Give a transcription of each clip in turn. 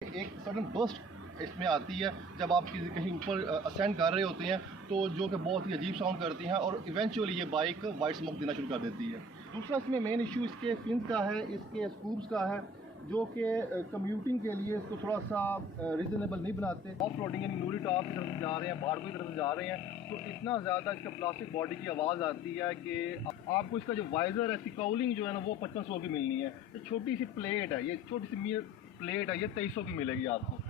एक sudden burst इसमें आती है जब आप कहीं ऊपर असेंड कर रहे होते हैं तो जो कि बहुत ही अजीब साउंड करती हैं और इवेंचुअली ये बाइक वाइट स्मोक देना शुरू कर देती है। दूसरा इसमें मेन इशू इसके फिन्स का है, इसके स्कूप्स का है, जो कि कम्यूटिंग के लिए इसको थोड़ा सा रीज़नेबल नहीं बनाते। ऑफ रोडिंग यानी नूरी टॉप की तरफ से जा रहे हैं, बारगो की तरफ से जा रहे हैं तो इतना ज़्यादा इसका प्लास्टिक बॉडी की आवाज़ आती है कि आपको इसका जो वाइज़र है, इसकी काउलिंग जो है ना वो 5500 की मिलनी है। ये छोटी सी प्लेट है, ये छोटी सी मीर प्लेट है, ये 2300 की मिलेगी आपको।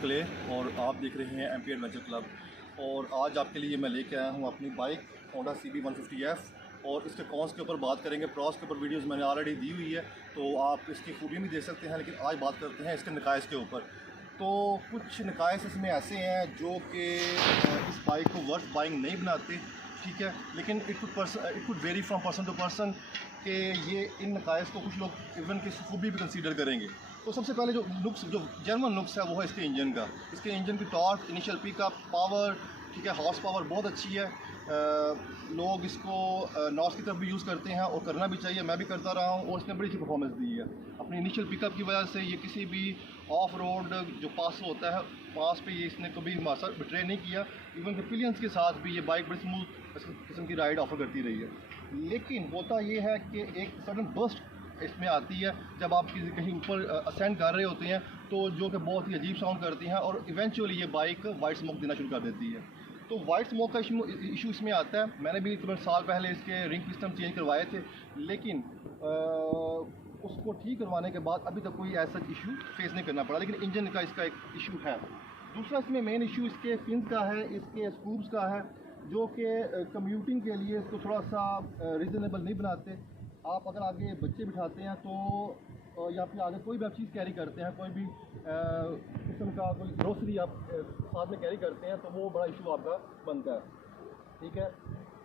क्ले और आप देख रहे हैं एमपी एडवेंचर क्लब। और आज आपके लिए मैं लेके आया हूँ अपनी बाइक होंडा CB150F और इसके कॉन्स के ऊपर बात करेंगे। प्रॉस के ऊपर वीडियोस मैंने ऑलरेडी दी हुई है तो आप इसकी खूबियाँ भी देख सकते हैं, लेकिन आज बात करते हैं इसके नकाइस के ऊपर। तो कुछ नकाइस इसमें ऐसे हैं जो कि इस बाइक को वर्थ बाइंग नहीं बनाते, ठीक है, लेकिन it could vary from person to person कि ये इन नकाइस को कुछ लोग इवन की खूबी भी कंसीडर करेंगे। तो सबसे पहले जो जेन्युइन नुक्स है वो है इसके इंजन का। इसके इंजन की टॉर्क, इनिशियल पिकअप, पावर, ठीक है, हॉर्स पावर बहुत अच्छी है। लोग इसको नॉर्थ की तरफ भी यूज़ करते हैं और करना भी चाहिए, मैं भी करता रहा हूँ। और इसने बड़ी अच्छी परफॉर्मेंस दी है अपनी इनिशियल पिकअप की वजह से। ये किसी भी ऑफ रोड जो पास होता है पास पे ये इसने कभी हमारे साथ बिट्रे नहीं किया। इवन के पिलियंस के साथ भी ये बाइक बड़ी स्मूथ किस्म की राइड ऑफर करती रही है। लेकिन होता ये है कि एक सडन बर्स्ट इसमें आती है जब आप कहीं ऊपर असेंड कर रहे होते हैं तो जो कि बहुत ही अजीब साउंड करती हैं और इवेंचुअली ये बाइक वाइट स्मोक देना शुरू कर देती है। तो वाइट स्मोक का इशू इसमें आता है। मैंने भी तकरीबन साल पहले इसके रिंग पिस्टन चेंज करवाए थे, लेकिन उसको ठीक करवाने के बाद अभी तक कोई ऐसा इशू फेस नहीं करना पड़ा, लेकिन इंजन का इसका एक इशू है। दूसरा इसमें मेन इशू इसके फिन्स का है, इसके स्कूप्स का है, जो कि कम्यूटिंग के लिए इसको थोड़ा सा रीज़नेबल नहीं बनाते। आप अगर आगे बच्चे बिठाते हैं तो या फिर आगे कोई भी आप चीज़ कैरी करते हैं, कोई भी किस्म का कोई ग्रोसरी आप साथ में कैरी करते हैं तो वो बड़ा इशू आपका बनता है, ठीक है।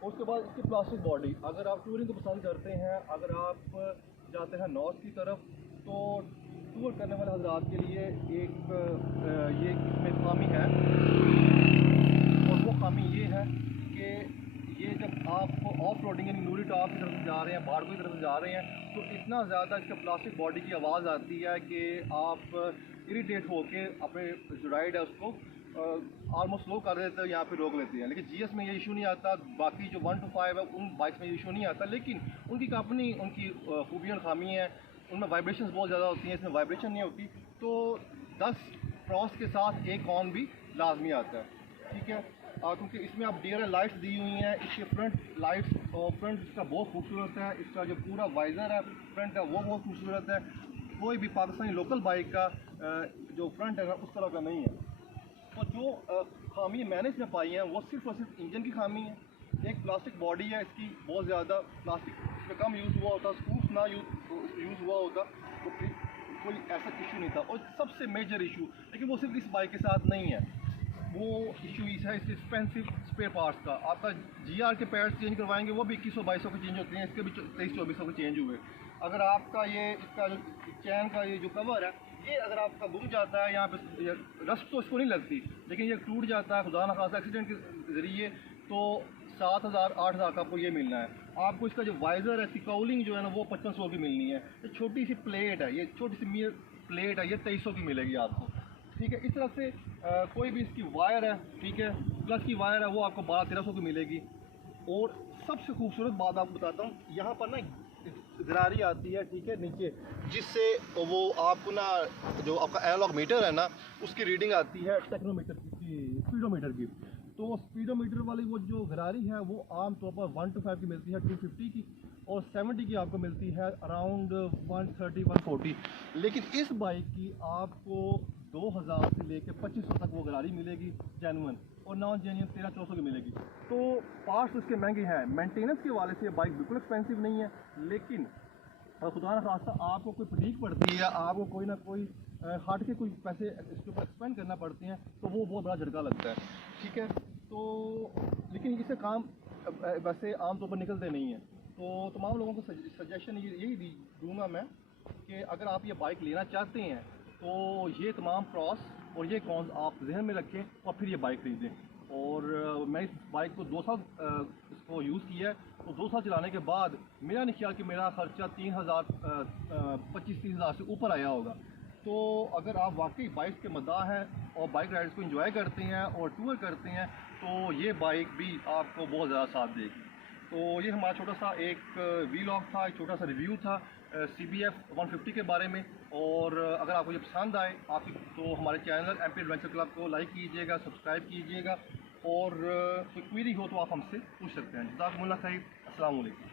उसके बाद इसकी प्लास्टिक बॉडी, अगर आप टूरिंग को पसंद करते हैं, अगर आप जाते हैं नॉर्थ की तरफ तो टूर करने वाले हजरात के लिए एक ये इसमें खामी है। और वो खामी ये है कि ये जब आप ऑफ रोडिंग यानी नूरी टॉप की तरफ से जा रहे हैं, बारगो की तरफ से जा रहे हैं तो इतना ज़्यादा इसका प्लास्टिक बॉडी की आवाज़ आती है कि आप इरिटेट होके अपने जो राइड है उसको ऑलमोस्ट स्लो कर देते हैं, यहाँ पे रोक लेते हैं। लेकिन GS में ये इशू नहीं आता, बाकी जो 1 to 5 है उन बाइक्स में ये इशू नहीं आता। लेकिन उनकी कंपनी, उनकी खूबियाँ खामी है, उनमें वाइब्रेशन बहुत ज़्यादा होती हैं, इसमें वाइब्रेशन नहीं होती। तो 10 क्रॉस के साथ एक ऑन भी लाजमी आता है, ठीक है। क्योंकि इसमें आप DRL लाइट्स दी हुई हैं, इसके फ्रंट लाइट्स फ्रंट इसका बहुत खूबसूरत है। इसका जो पूरा वाइज़र है फ्रंट है वो बहुत खूबसूरत है। कोई भी पाकिस्तानी लोकल बाइक का जो फ्रंट है उस तरह का नहीं है। तो जो खामी मैंने इसमें पाई हैं वो सिर्फ और सिर्फ इंजन की खामी है। एक प्लास्टिक बॉडी है इसकी, बहुत ज़्यादा प्लास्टिक इसमें कम यूज़ हुआ होता, स्कूप्स ना यूज़ हुआ होता तो कोई ऐसा इशू नहीं था। और सबसे मेजर इशू, लेकिन वो सिर्फ इस बाइक के साथ नहीं है, वो इशू है इस एक्सपेंसिव स्पेयर पार्ट्स का। आपका GR के पैड्स चेंज करवाएंगे वो भी 2100-2200 के चेंज होते हैं, इसके भी 2300-2400 के चेंज हुए। अगर आपका ये इसका जो चैन का ये जो कवर है ये अगर आपका घूम जाता है, यहाँ पे रस्ट तो इसको नहीं लगती, लेकिन ये टूट जाता है खुदा न खासा एक्सीडेंट के ज़रिए तो 7000-8000 का आपको ये मिलना है। आपको इसका जो वाइज़र है, इसकी काउलिंग जो है ना वो 5500 की मिलनी है। ये छोटी सी प्लेट है, ये छोटी सी मीर प्लेट है, ये 2300 की मिलेगी आपको, ठीक है। इस तरह से कोई भी इसकी वायर है, ठीक है, प्लस की वायर है वो आपको 1200-1300 की मिलेगी। और सबसे खूबसूरत बात आपको बताता हूँ, यहाँ पर ना गरारी आती है, ठीक है, नीचे, जिससे वो आपको ना जो आपका एनालॉग मीटर है ना उसकी रीडिंग आती है टेक्नोमीटर की, स्पीडोमीटर की। तो स्पीडोमीटर वाली वो जो गरारी है वो आम तौर पर 1 to 5 की मिलती है 250 की, और 70 की आपको मिलती है अराउंड 130-140। लेकिन इस बाइक की आपको 2000 से लेकर 2500 तक वो गरारी मिलेगी जेन्युइन, और नॉन जेन्युइन 1300-1400 की मिलेगी। तो पार्ट्स उसके महंगे हैं, मेंटेनेंस के वाले से बाइक बिल्कुल एक्सपेंसिव नहीं है। लेकिन खुदा न खास्ता आपको कोई फटीक पड़ती है, आपको कोई ना कोई हार्ट के कोई पैसे इसके ऊपर एक्सपेंड करना पड़ते हैं, तो वो बहुत बड़ा झटका लगता है। ठीक है, तो लेकिन इससे काम वैसे आम तौर पर निकलते नहीं हैं। तो तमाम लोगों को सजेशन यही दूंगा मैं कि अगर आप ये बाइक लेना चाहते हैं तो ये तमाम प्रॉस और ये कॉन्स आप जहन में रखें और फिर ये बाइक खरीदें। और मैं इस बाइक को 2 साल इसको यूज़ किया है, तो 2 साल चलाने के बाद मेरा नहीं ख्याल कि मेरा ख़र्चा 25-30 हज़ार से ऊपर आया होगा। तो अगर आप वाकई बाइक के मद्दाह हैं और बाइक राइड्स को एंजॉय करते हैं और टूर करते हैं, तो ये बाइक भी आपको बहुत ज़्यादा साथ देगी। तो ये हमारा छोटा सा एक वीलॉग था, एक छोटा सा रिव्यू था CBF 150 के बारे में। और अगर आपको ये पसंद आए आपकी, तो हमारे चैनल MP एडवेंचर क्लब को लाइक कीजिएगा, सब्सक्राइब कीजिएगा, और कोई क्वेरी हो तो आप हमसे पूछ सकते हैं। जज़ाकुमुल्लाह खैर, अस्सलाम वालेकुम।